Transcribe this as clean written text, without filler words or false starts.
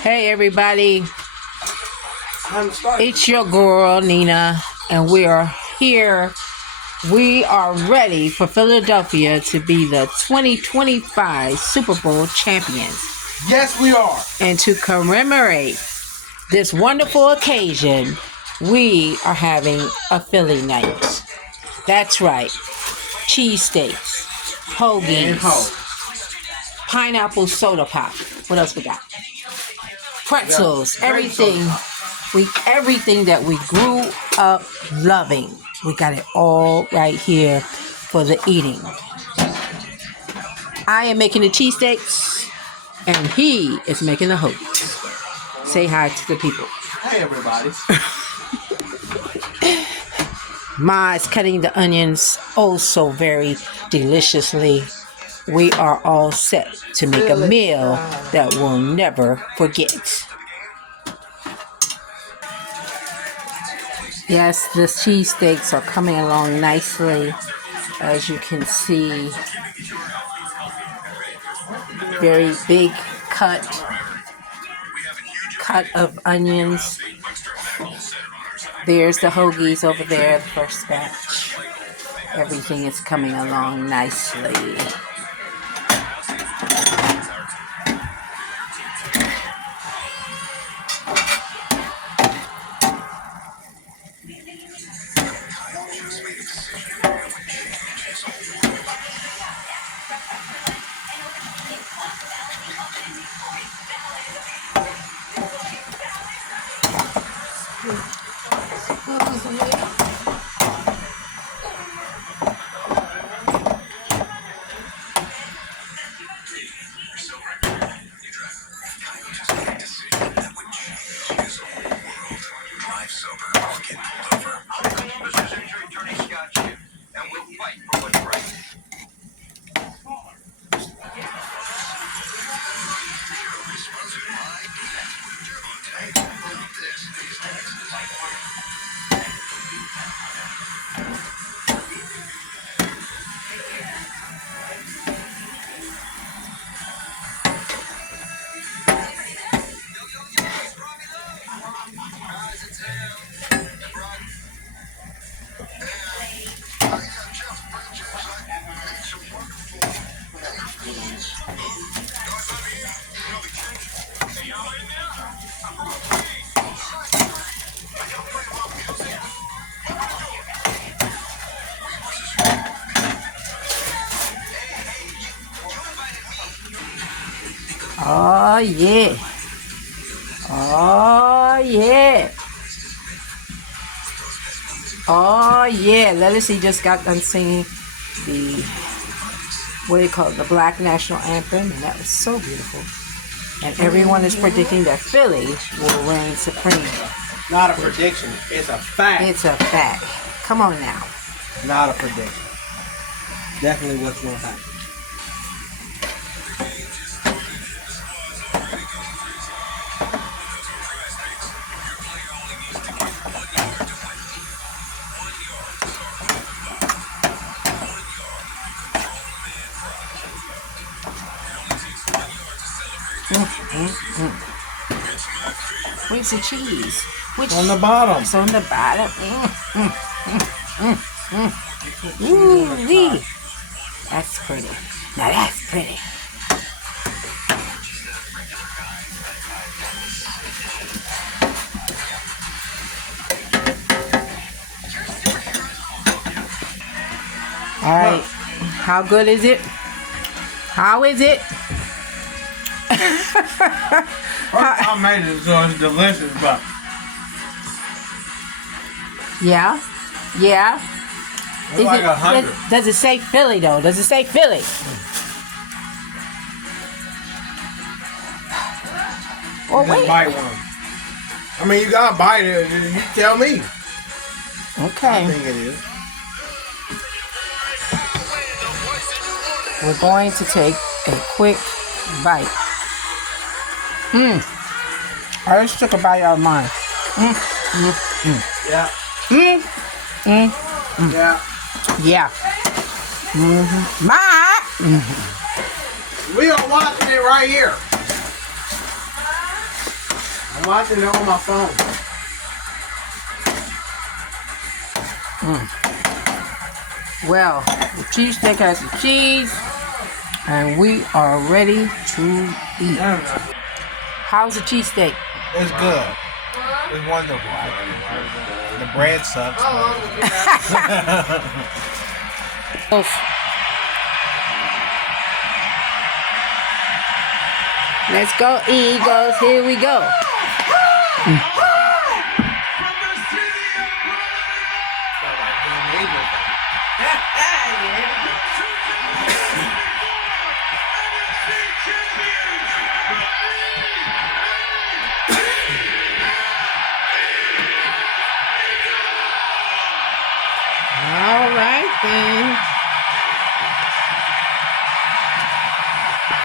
Hey everybody, it's your girl Nina, and we are here. We are ready for Philadelphia to be the 2025 Super Bowl champions. Yes, we are. And to commemorate this wonderful occasion, we are having a Philly night. That's right. Cheesesteaks, hoagies, pineapple soda pop. What else we got? Pretzels, everything that we grew up loving. We got it all right here for the eating. I am making the cheesesteaks, and he is making the hoagies. Say hi to the people. Hey, everybody. Ma's cutting the onions oh so very deliciously. We are all set to make a meal that we'll never forget. Yes, the cheesesteaks are coming along nicely, as you can see. Very big cut of onions. There's the hoagies over there, the first batch. Everything is coming along nicely. Oh yeah. Oh yeah. Oh yeah. Lettucey just got done singing the, what do you call it, the Black National Anthem, and that was so beautiful. And everyone is predicting that Philly will reign supreme. Not a prediction. It's a fact. It's a fact. Come on now. Not a prediction. Definitely what's going to happen. Where's the cheese? On the bottom. It's on the bottom. Ooh-wee. That's pretty. Now that's pretty. All right. How good is it? How is it? I made it, so it's delicious, but yeah. it's like 100. Does it say Philly though? Does it say Philly? Oh wait. Just bite one. I mean, you gotta bite it. You tell me. Okay. I think it is. We're going to take a quick bite. I just took a bite out of mine. Yeah. Yeah. We are watching it right here. I'm watching it on my phone. Well, the cheesesteak has the cheese, and we are ready to eat. How's the cheesesteak? It's good. It's wonderful. The bread sucks. Let's go, Eagles. Here we go. All right, then.